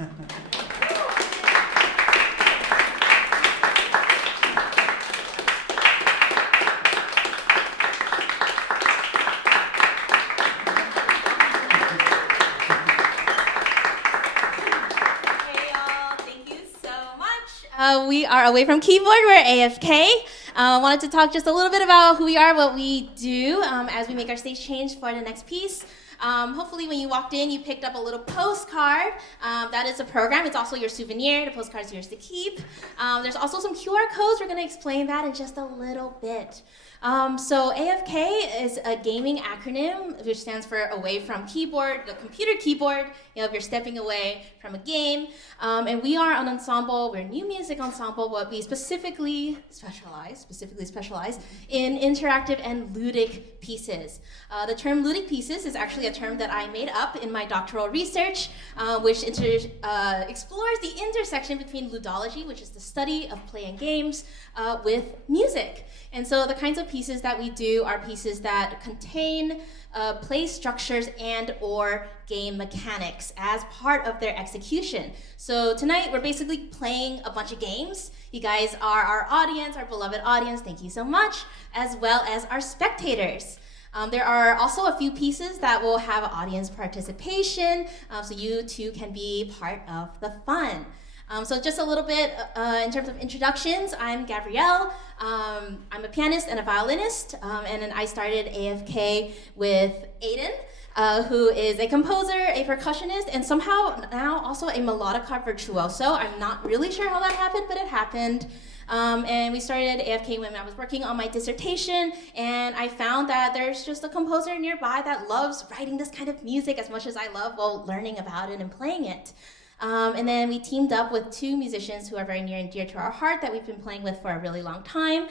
We are away from keyboard, we're AFK. I wanted to talk just a little bit about who we are, what we do as we make our stage change for the next piece. Hopefully when you walked in, you picked up a little postcard. That is a program. It's also your souvenir. The postcard's yours to keep. There's also some QR codes. We're going to explain that in just a little bit. So AFK is a gaming acronym which stands for away from keyboard, the computer keyboard, if you're stepping away from a game. And we are an ensemble, we're a new music ensemble, but we specifically specialize in interactive and ludic pieces. The term ludic pieces is actually a term that I made up in my doctoral research, which explores the intersection between ludology, which is the study of playing games, with music. And so the kinds of pieces that we do are pieces that contain play structures and or game mechanics as part of their execution. So tonight we're basically playing a bunch of games. You guys are our audience, our beloved audience, thank you so much, as well as our spectators. There are also a few pieces that will have audience participation, so you too can be part of the fun. So just a little bit in terms of introductions, I'm Gabrielle. I'm a pianist and a violinist, and then I started AFK with Aidan, who is a composer, a percussionist, and somehow now also a melodica virtuoso. I'm not really sure how that happened, but it happened. And we started AFK when I was working on my dissertation, and I found that there's just a composer nearby that loves writing this kind of music as much as I love learning about it and playing it. And then we teamed up with two musicians who are very near and dear to our heart that we've been playing with for a really long time.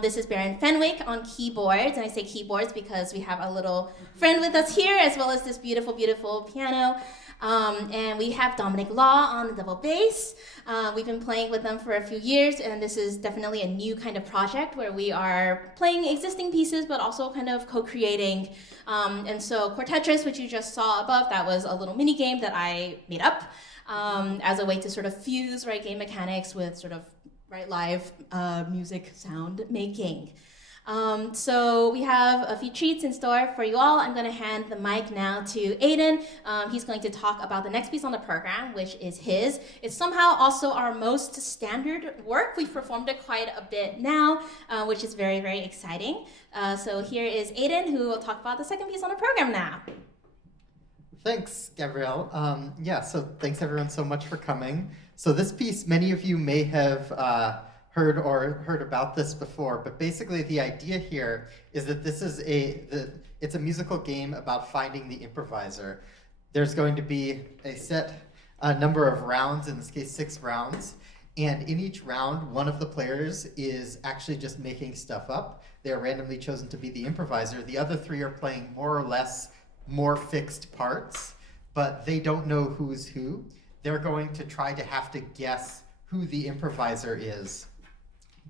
This is Baron Fenwick on keyboards, and I say keyboards because we have a little friend with us here, as well as this beautiful, beautiful piano. And we have Dominic Law on the double bass. We've been playing with them for a few years, and this is definitely a new kind of project where we are playing existing pieces, but also kind of co-creating. And so Quartetris, which you just saw above, that was a little mini game that I made up. As a way to sort of fuse game mechanics with sort of live music sound making. So we have a few treats in store for you all. I'm going to hand the mic now to Aidan. He's going to talk about the next piece on the program, which is his. It's somehow also our most standard work. We've performed it quite a bit now, which is very, very exciting. So here is Aidan, who will talk about the second piece on the program now. Thanks, Gabrielle. So thanks everyone so much for coming. So this piece, many of you may have heard about this before, but basically the idea here is that this is it's a musical game about finding the improviser. There's going to be a set number of rounds, in this case 6 rounds, and in each round, one of the players is actually just making stuff up. They're randomly chosen to be the improviser. The other 3 are playing more or less more fixed parts, but they don't know who's who. They're going to try to have to guess who the improviser is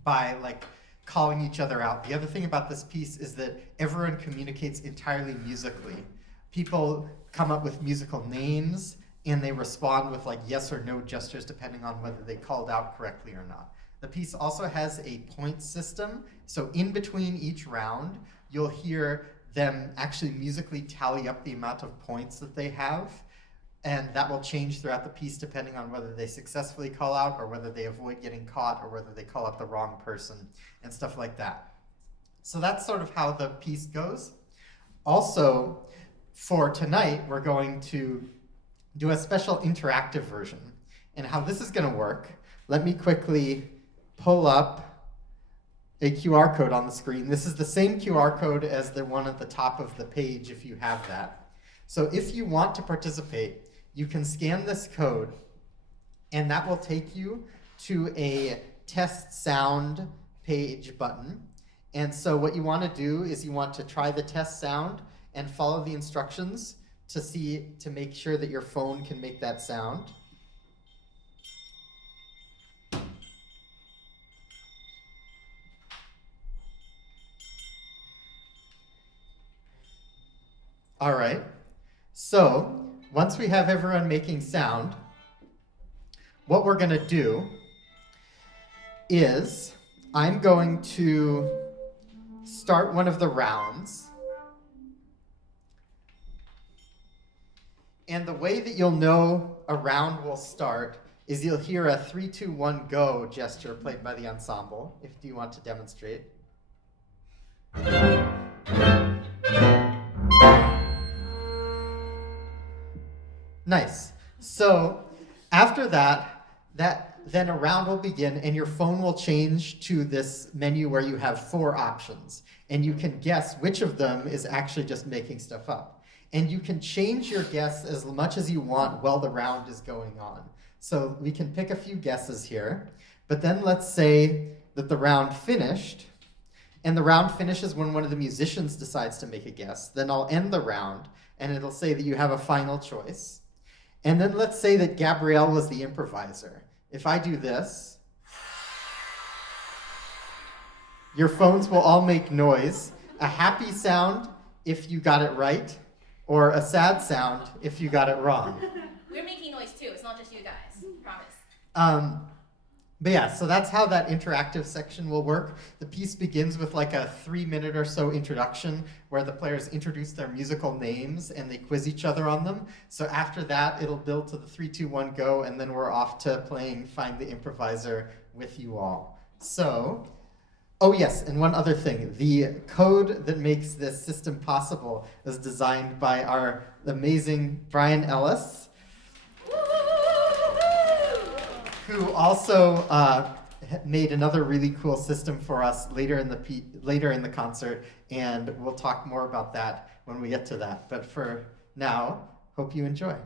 by calling each other out. The other thing about this piece is that everyone communicates entirely musically. People come up with musical names and they respond with yes or no gestures depending on whether they called out correctly or not. The piece also has a point system, so in between each round, you'll hear them actually musically tally up the amount of points that they have, and that will change throughout the piece depending on whether they successfully call out or whether they avoid getting caught or whether they call out the wrong person and stuff like that. So that's sort of how the piece goes. Also, for tonight, we're going to do a special interactive version. And how this is going to work, let me quickly pull up a QR code on the screen. This is the same QR code as the one at the top of the page if you have that. So if you want to participate, you can scan this code and that will take you to a test sound page button. And so what you want to do is you want to try the test sound and follow the instructions to make sure that your phone can make that sound. All right, so once we have everyone making sound, what we're going to do is I'm going to start one of the rounds. And the way that you'll know a round will start is you'll hear a 3, 2, 1, go gesture played by the ensemble, if you want to demonstrate. Nice. So after that, then a round will begin, and your phone will change to this menu where you have 4 options, and you can guess which of them is actually just making stuff up. And you can change your guess as much as you want while the round is going on. So we can pick a few guesses here, but then let's say that the round finished, and the round finishes when one of the musicians decides to make a guess. Then I'll end the round, and it'll say that you have a final choice. And then let's say that Gabrielle was the improviser. If I do this, your phones will all make noise. A happy sound if you got it right, or a sad sound if you got it wrong. We're making noise too. It's not just you guys. Promise. But yeah, so that's how that interactive section will work. The piece begins with like a 3-minute or so introduction where the players introduce their musical names and they quiz each other on them. So after that, it'll build to the 3, 2, 1, go, and then we're off to playing Find the Improviser with you all. So, oh yes, and one other thing. The code that makes this system possible is designed by our amazing Brian Ellis, who also made another really cool system for us later in the concert, and we'll talk more about that when we get to that. But for now, hope you enjoy.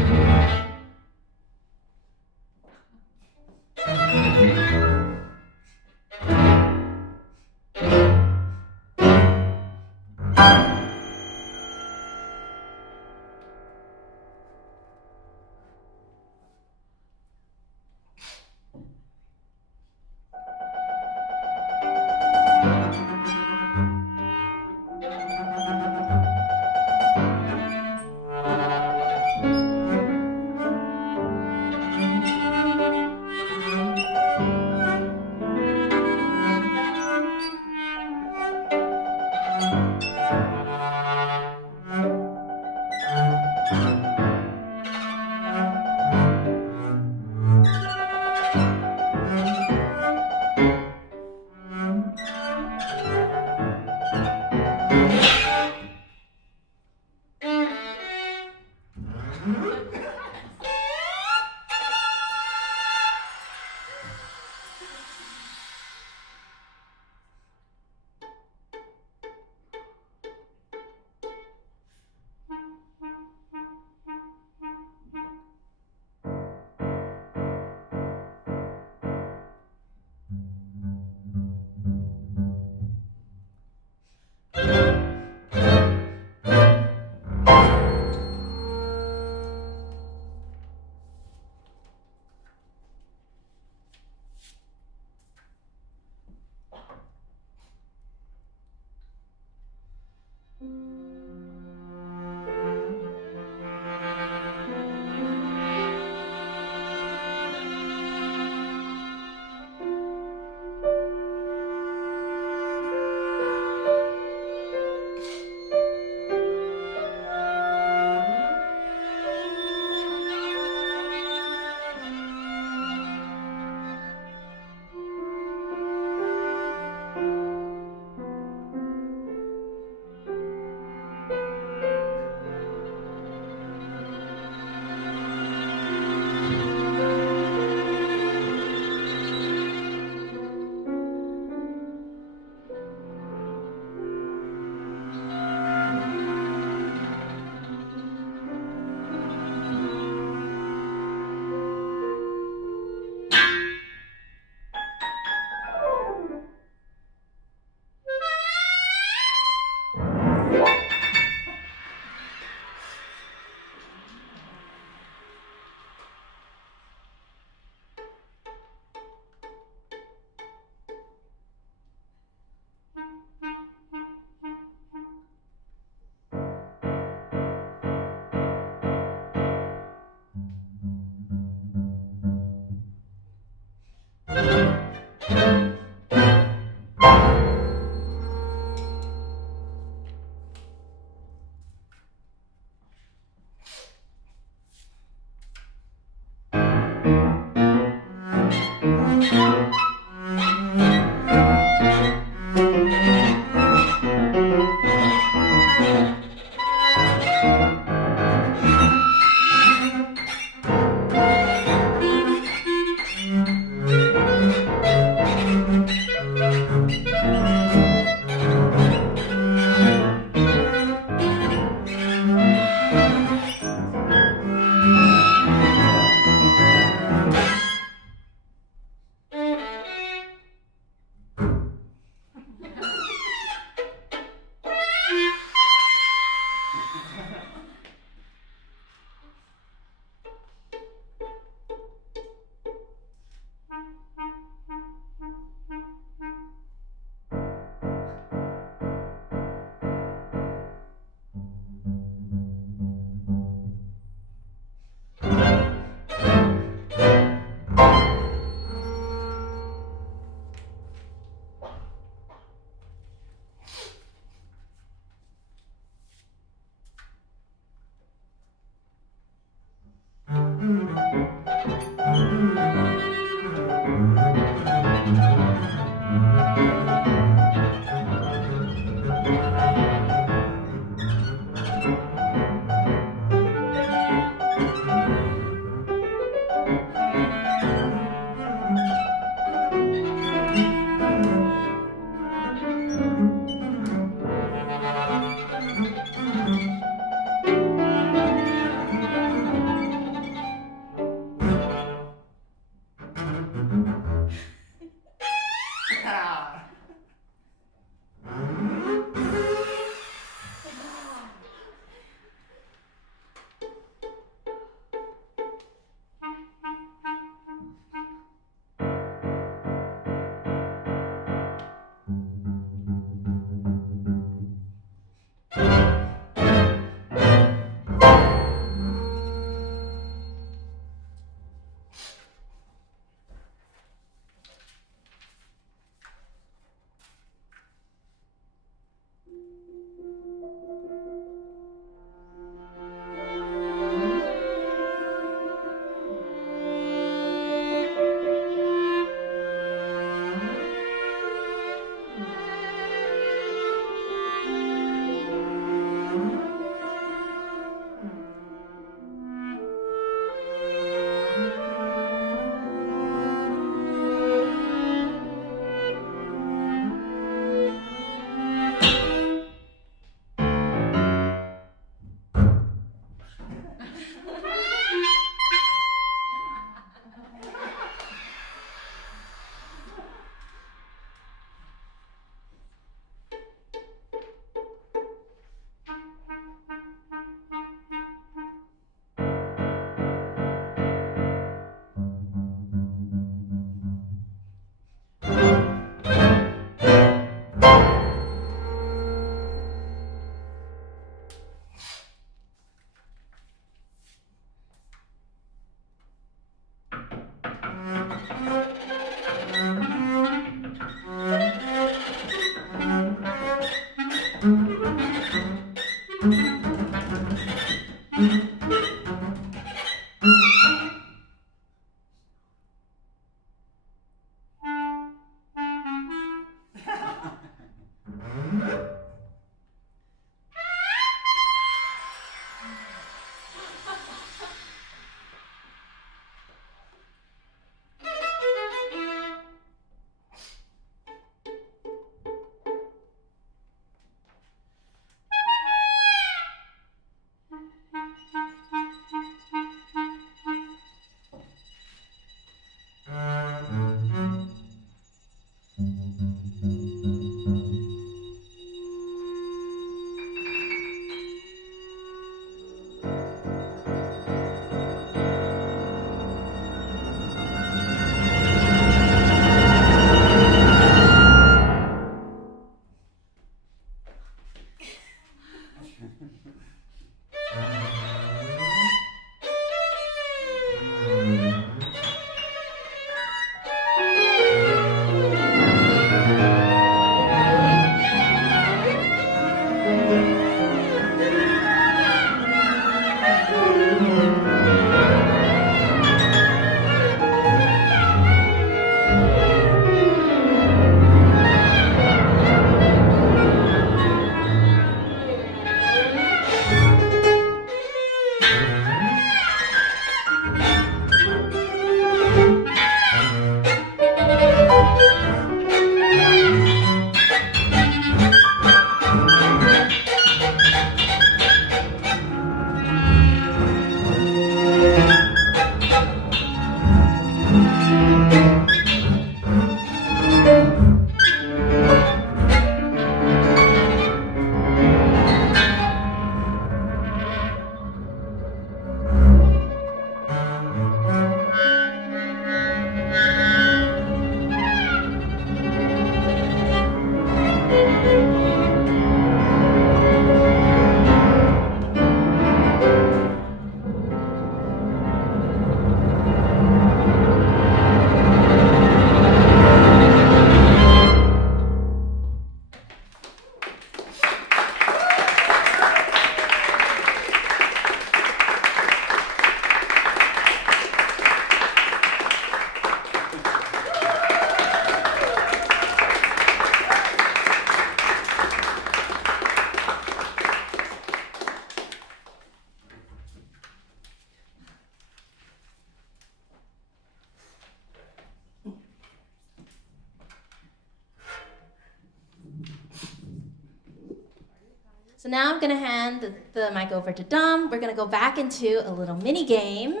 So now I'm gonna hand the mic over to Dom. We're gonna go back into a little mini game.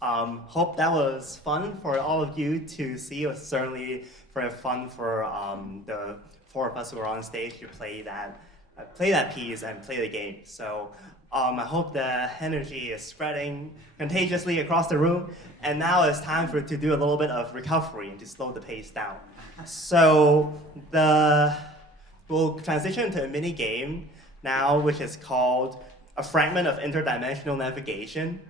Hope that was fun for all of you to see. It was certainly very fun for the four of us who were on stage to play that piece and play the game. So I hope the energy is spreading contagiously across the room. And now it's time to do a little bit of recovery and to slow the pace down. So we'll transition to a mini game now, which is called a fragment of interdimensional navigation.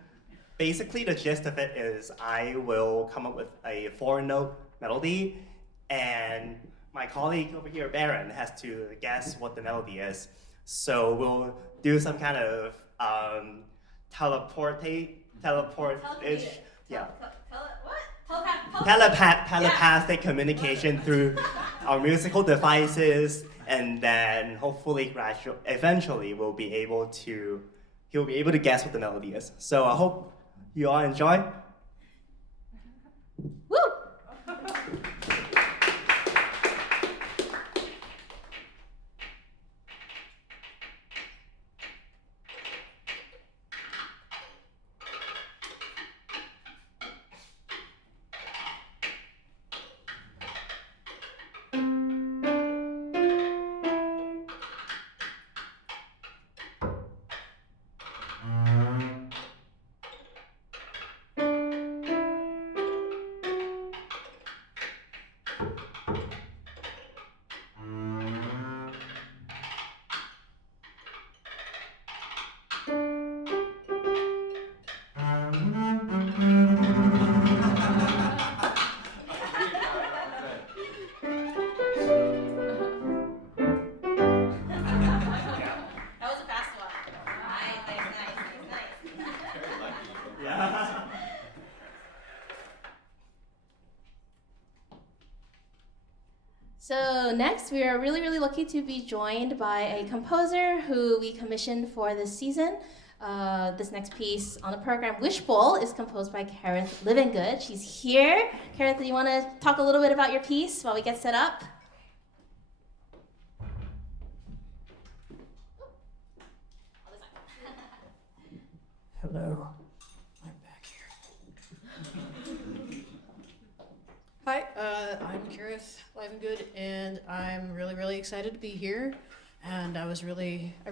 Basically, the gist of it is I will come up with a 4-note melody, and my colleague over here, Baron, has to guess what the melody is. So we'll do some kind of telepathic communication through our musical devices, and then hopefully eventually he'll be able to guess what the melody is. So I hope you all enjoy. Woo! So next, we are really, really lucky to be joined by a composer who we commissioned for this season. This next piece on the program, Wishbowl, is composed by Kerrith Livengood. She's here. Kerrith, do you want to talk a little bit about your piece while we get set up? Hello, I'm back here. Hi, I'm Kerrith Livengood, and I'm really, really excited to be here. And I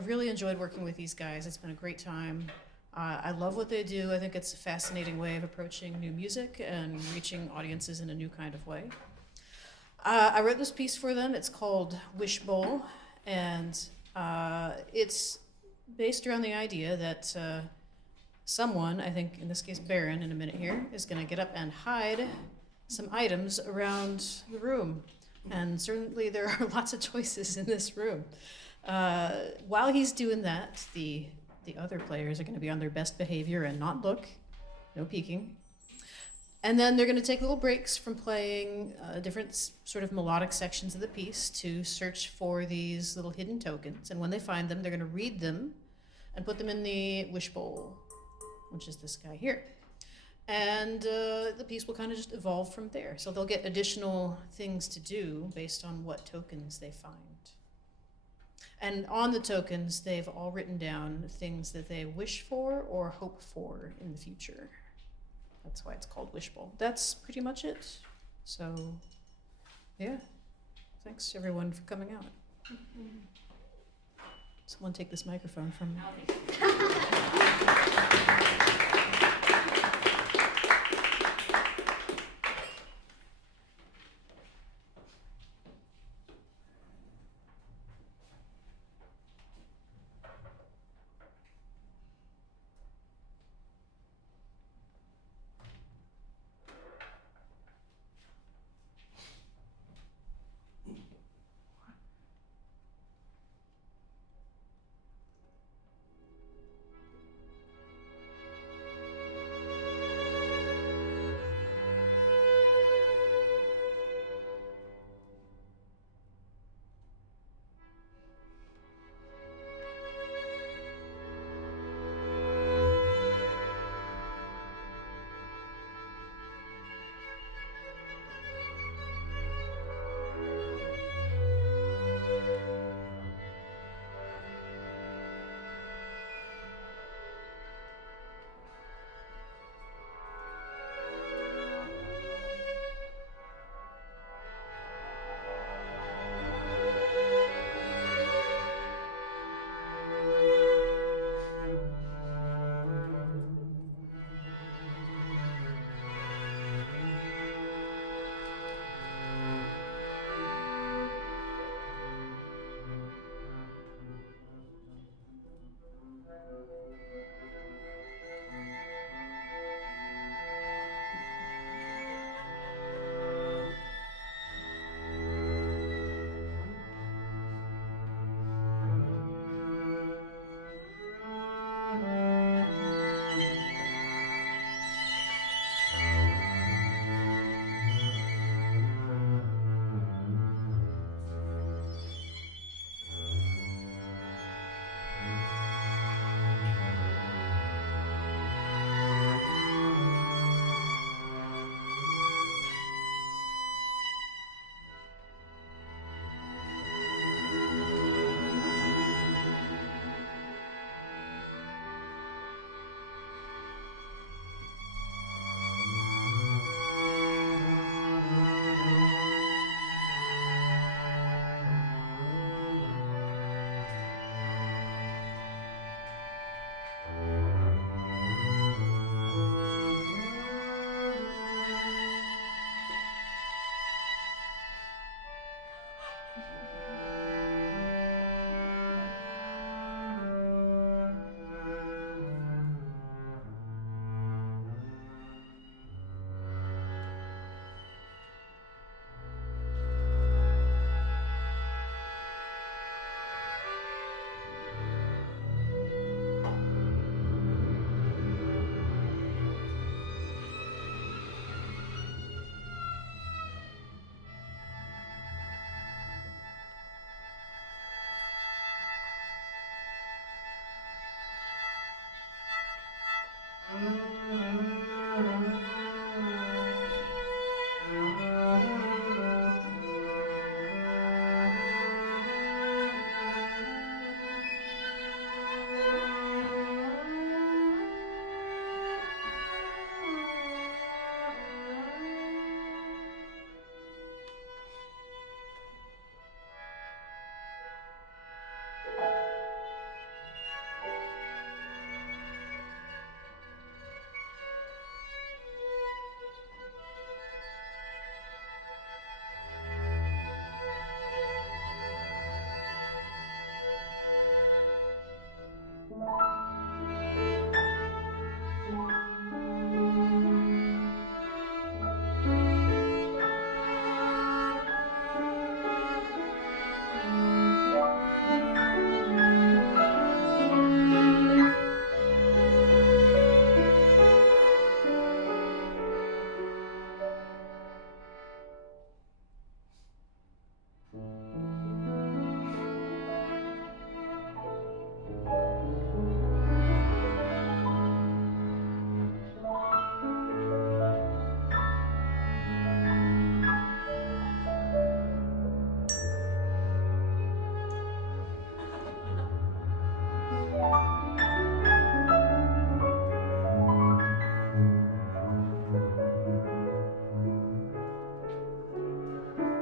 really enjoyed working with these guys. It's been a great time. I love what they do. I think it's a fascinating way of approaching new music and reaching audiences in a new kind of way. I wrote this piece for them. It's called Wishbowl, and it's based around the idea that someone, I think in this case Baron in a minute here, is going to get up and hide some items around the room. And certainly there are lots of choices in this room. While he's doing that, the other players are going to be on their best behavior and not look, no peeking. And then they're going to take little breaks from playing different sort of melodic sections of the piece to search for these little hidden tokens. And when they find them, they're going to read them and put them in the Wishbowl, which is this guy here. And the piece will kind of just evolve from there. So they'll get additional things to do based on what tokens they find. And on the tokens, they've all written down things that they wish for or hope for in the future. That's why it's called Wishbowl. That's pretty much it. So, yeah. Thanks everyone for coming out. Someone take this microphone from me.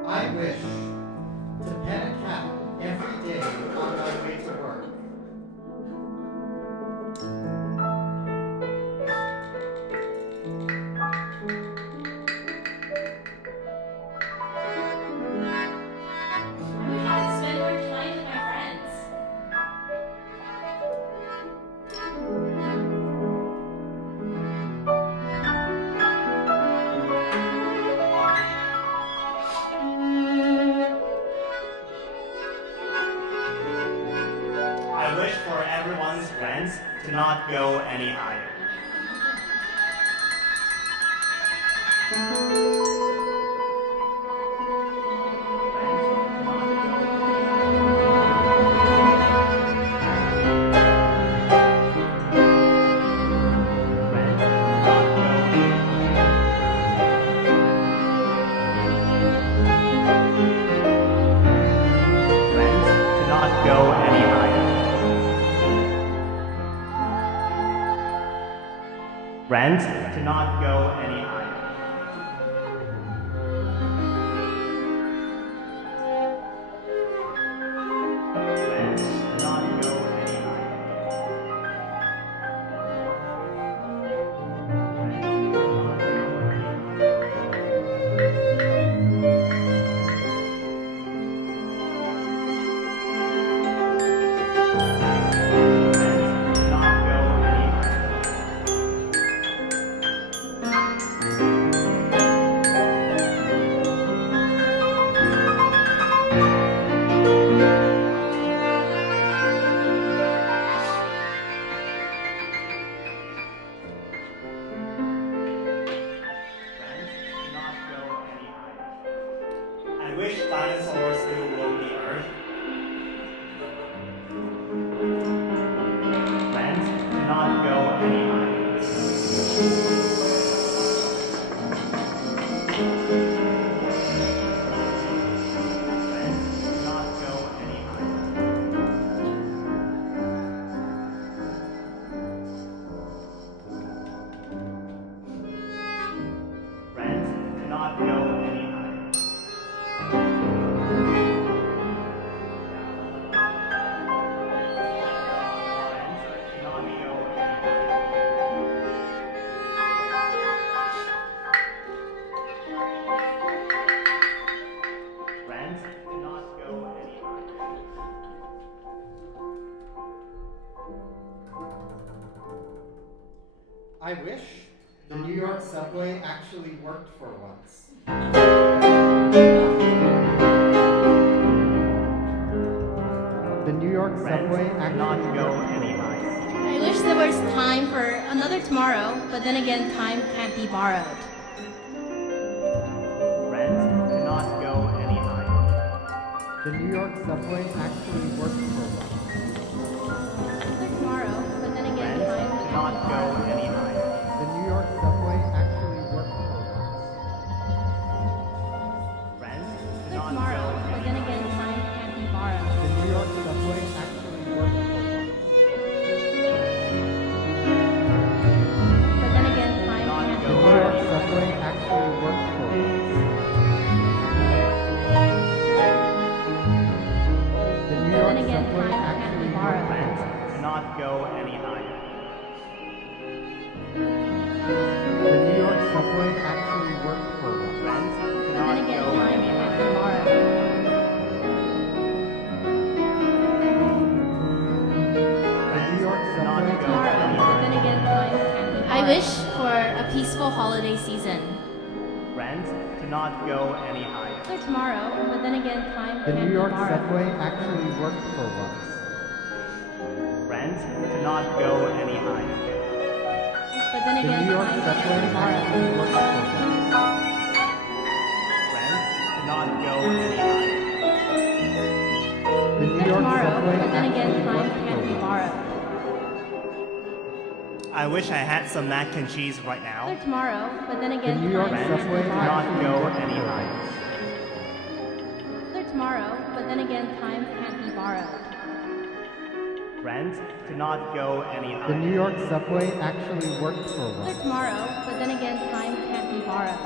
I wish to pet a cat every day on my way to work. I wish I could spend more time with my friends. I wish for everyone's rents to not go any higher. Rent to not go any higher. Rent to not go any higher. Rent to not go any higher. I wish dinosaurs still roam the earth. Rent to not go any higher. Rent to not go any higher. Rent to not go any higher. Rent to not go any higher. I wish the New York subway actually worked for once. The New York subway Rent to actually not go worked for any once. higher. I wish there was time for another tomorrow, but then again, time can't be borrowed. Rent to not go any higher. The New York subway actually worked for once. Another tomorrow, but then again, Rent time to can't not be go borrowed. any higher. The New York subway actually worked for once. Rent to Another not tomorrow, go but any then again, time can't be borrowed. The New York subway actually worked for once. But then again, time Not can't The be New go York borrowed. subway actually worked for once. The New But York then again, subway time can't actually be worked borrowed. for Rent once. to not go any higher. The New York subway actually worked for once. Rent to But not then again, go time any can't higher. be borrowed. The New York Rent to not subway go Tomorrow, any but higher. then again, time can't be borrowed. I wish for a peaceful holiday season. Rent to not go any higher. Another tomorrow, but then again, time The can't New be York borrowed. subway actually worked for once. Rent to not go any higher. But then The again, New York time subway can't be borrowed. actually worked for once. Rent to not go any higher. The New York Tomorrow, subway but then again, actually time worked for can't be once. borrowed. I wish I had some mac and cheese right now. Another tomorrow, but then The again, New York time Rent can't subway be to borrowed. not actually go worked any for higher. once. Another tomorrow, but then again, time can't be borrowed. Rent to not go any The higher. New York subway actually worked for Another once. tomorrow, but then again, time can't be borrowed.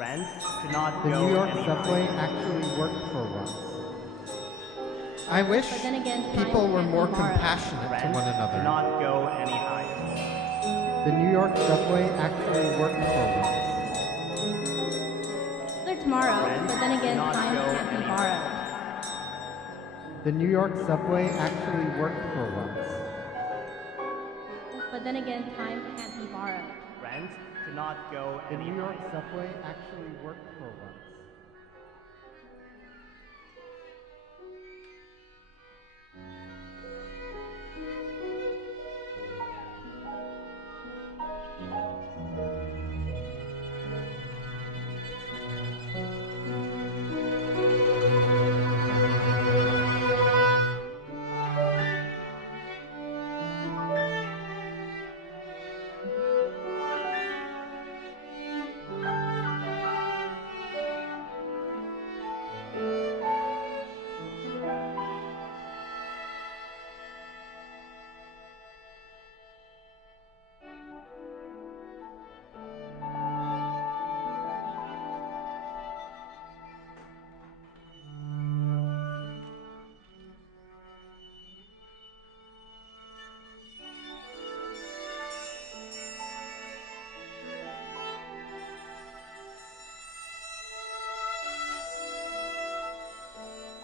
Rent could not The go New York any subway higher. actually worked for once. I wish But then again, people time were can't more be borrowed. compassionate to Rent one could another. not go any higher. The New York subway actually worked for once. They're tomorrow, Rent but then again, cannot time go can't be any borrowed. The New York subway actually worked for once. But then again, time can't be borrowed. Rent could not go The any New York higher. subway actually worked for once.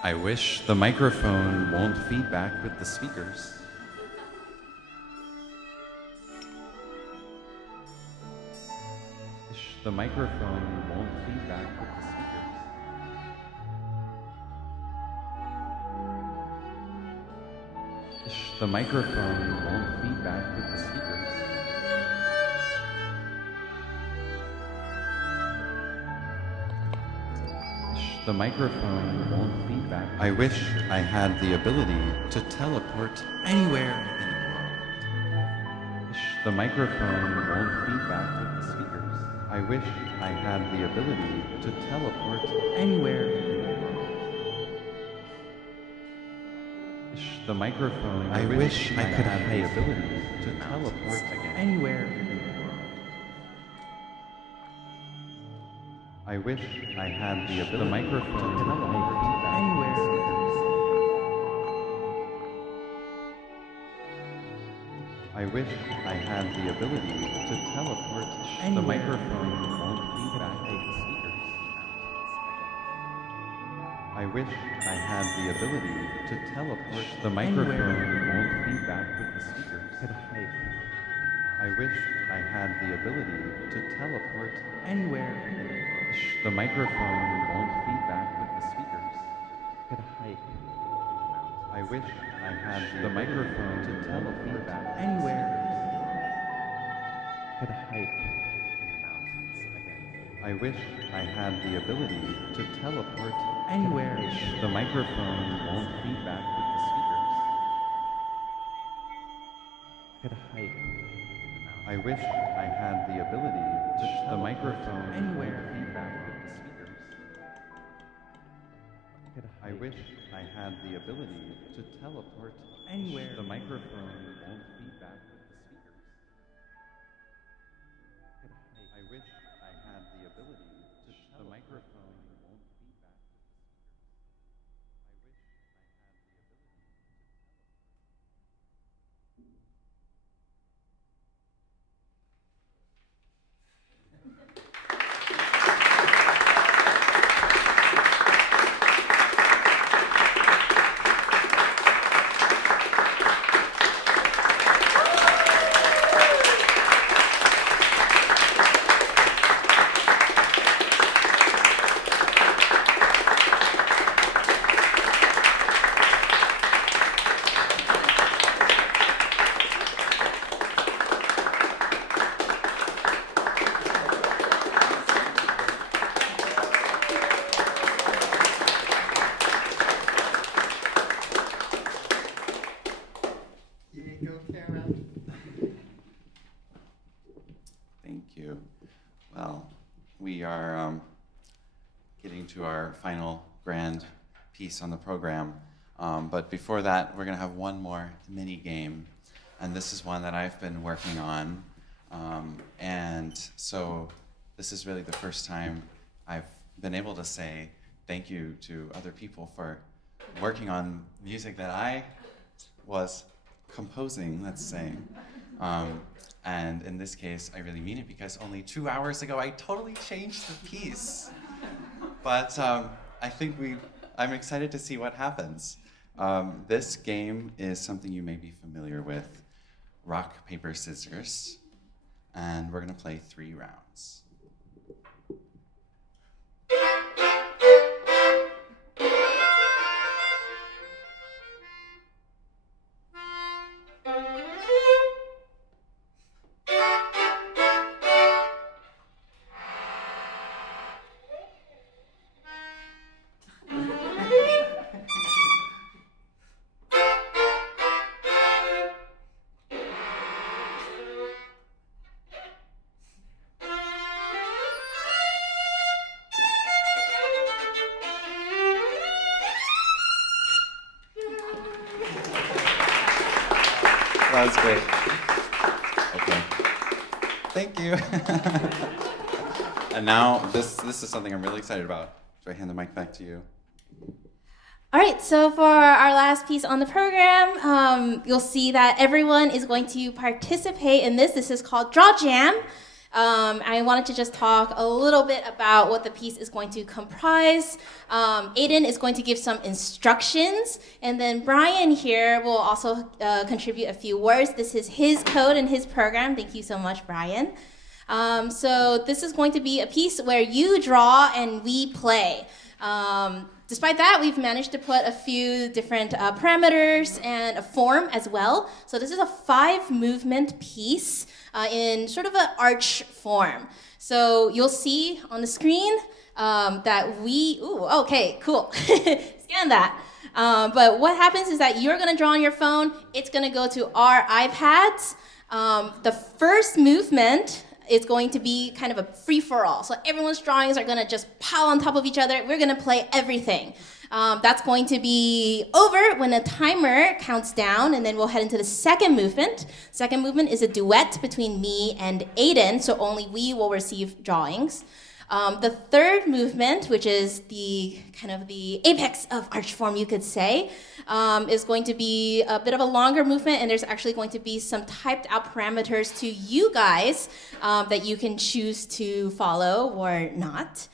I wish the microphone won't feedback with the speakers. Wish the microphone won't feedback with the speakers. Wish the microphone won't feedback with the speakers. The microphone won't feedback. I wish I had the ability to teleport anywhere in the world. Wish the microphone won't feedback with the speakers. I wish I had the ability to teleport anywhere in the world. Wish the microphone. I wish I could have the ability to teleport anywhere in the world. I wish I had the ability. The microphone to teleport anywhere. I wish I had the ability to teleport anywhere. The microphone won't feedback with the speakers. I wish I had the ability to teleport. The microphone won't feedback with the speakers. I wish I had the ability to teleport anywhere. The microphone won't feedback with the speakers. I wish I had the microphone to teleport anywhere. I wish I had the ability to teleport anywhere. The microphone won't feedback with the speakers. I wish I had the ability to the microphone anywhere feedback with the speakers. I wish I had the ability to teleport anywhere. The microphone won't feedback with the speakers. I wish I had the ability to the microphone won't feedback with the we are getting to our final grand piece on the program. But before that, we're going to have one more mini game. And this is one that I've been working on. And so this is really the first time I've been able to say thank you to other people for working on music that I was composing, let's say. And in this case, I really mean it because only 2 hours ago, I totally changed the piece. But I think I'm excited to see what happens. This game is something you may be familiar with, rock, paper, scissors. And we're gonna play 3 rounds. That was great. Okay. Thank you. And now this is something I'm really excited about. Do I hand the mic back to you? All right, so for our last piece on the program, you'll see that everyone is going to participate in this. This is called Drawjam. I wanted to just talk a little bit about what the piece is going to comprise. Aidan is going to give some instructions, and then Brian here will also contribute a few words. This is his code and his program. Thank you so much, Brian. So this is going to be a piece where you draw and we play. Despite that, we've managed to put a few different parameters and a form as well. So this is a 5-movement piece in sort of an arch form. So you'll see on the screen that okay, cool. Scan that. But what happens is that you're gonna draw on your phone. It's gonna go to our iPads. The first movement is going to be kind of a free-for-all. So everyone's drawings are gonna just pile on top of each other. We're gonna play everything. That's going to be over when the timer counts down, and then we'll head into the second movement. Second movement is a duet between me and Aidan, so only we will receive drawings. The third movement, which is the kind of the apex of arch form, you could say, is going to be a bit of a longer movement, and there's actually going to be some typed out parameters to you guys that you can choose to follow or not.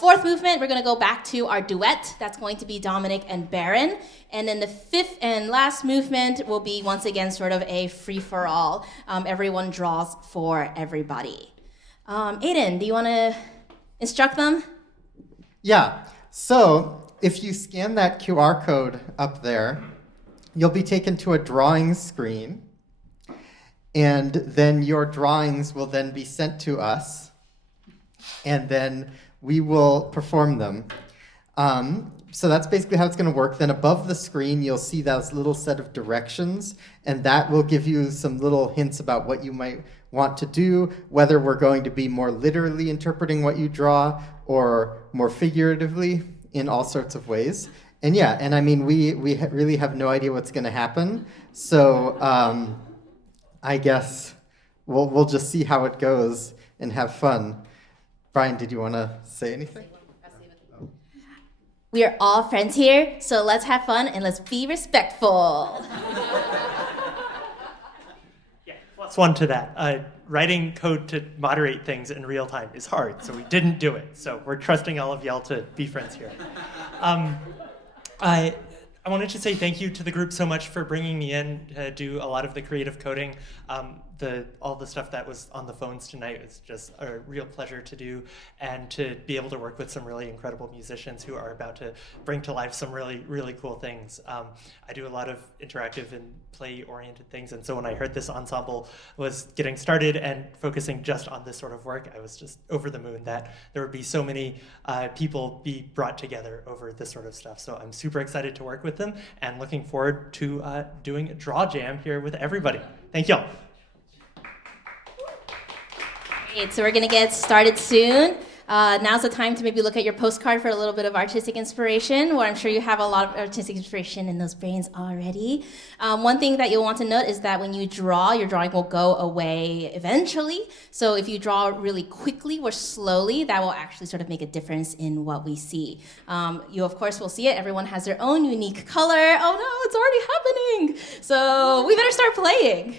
Fourth movement, we're going to go back to our duet. That's going to be Dominic and Baron. And then the fifth and last movement will be, once again, sort of a free-for-all. Everyone draws for everybody. Aidan, do you want to instruct them? Yeah. So if you scan that QR code up there, you'll be taken to a drawing screen. And then your drawings will then be sent to us. And then we will perform them. So that's basically how it's going to work. Then above the screen, you'll see that little set of directions, and that will give you some little hints about what you might want to do, whether we're going to be more literally interpreting what you draw or more figuratively in all sorts of ways. And yeah, and I mean, we really have no idea what's going to happen. So I guess we'll just see how it goes and have fun. Brian, did you want to say anything? We are all friends here, so let's have fun and let's be respectful. Yeah, plus one to that. Writing code to moderate things in real time is hard, so we didn't do it. So we're trusting all of y'all to be friends here. I wanted to say thank you to the group so much for bringing me in to do a lot of the creative coding. All the stuff that was on the phones tonight was just a real pleasure to do, and to be able to work with some really incredible musicians who are about to bring to life some really, really cool things. I do a lot of interactive and play-oriented things, and so when I heard this ensemble was getting started and focusing just on this sort of work, I was just over the moon that there would be so many people be brought together over this sort of stuff. So I'm super excited to work with them and looking forward to doing a Drawjam here with everybody. Thank y'all. Great, so we're going to get started soon. Now's the time to maybe look at your postcard for a little bit of artistic inspiration, where I'm sure you have a lot of artistic inspiration in those brains already. One thing that you'll want to note is that when you draw, your drawing will go away eventually. So if you draw really quickly or slowly, that will actually sort of make a difference in what we see. You, of course, will see it. Everyone has their own unique color. Oh no, it's already happening. So we better start playing.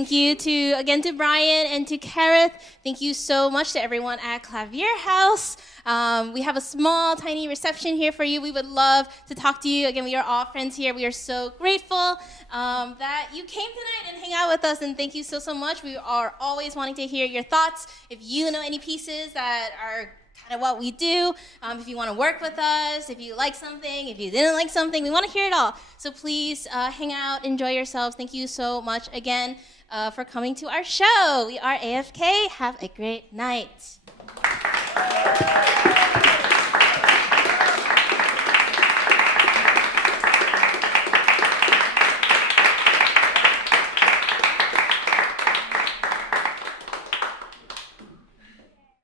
Thank you again to Brian and to Kerrith. Thank you so much to everyone at Klavierhaus. We have a small, tiny reception here for you. We would love to talk to you. Again, we are all friends here. We are so grateful that you came tonight and hang out with us, and thank you so much. We are always wanting to hear your thoughts. If you know any pieces that are kind of what we do, if you want to work with us, if you like something, if you didn't like something, we want to hear it all. So please hang out, enjoy yourselves. Thank you so much again for coming to our show. We are AFK. Have a great night.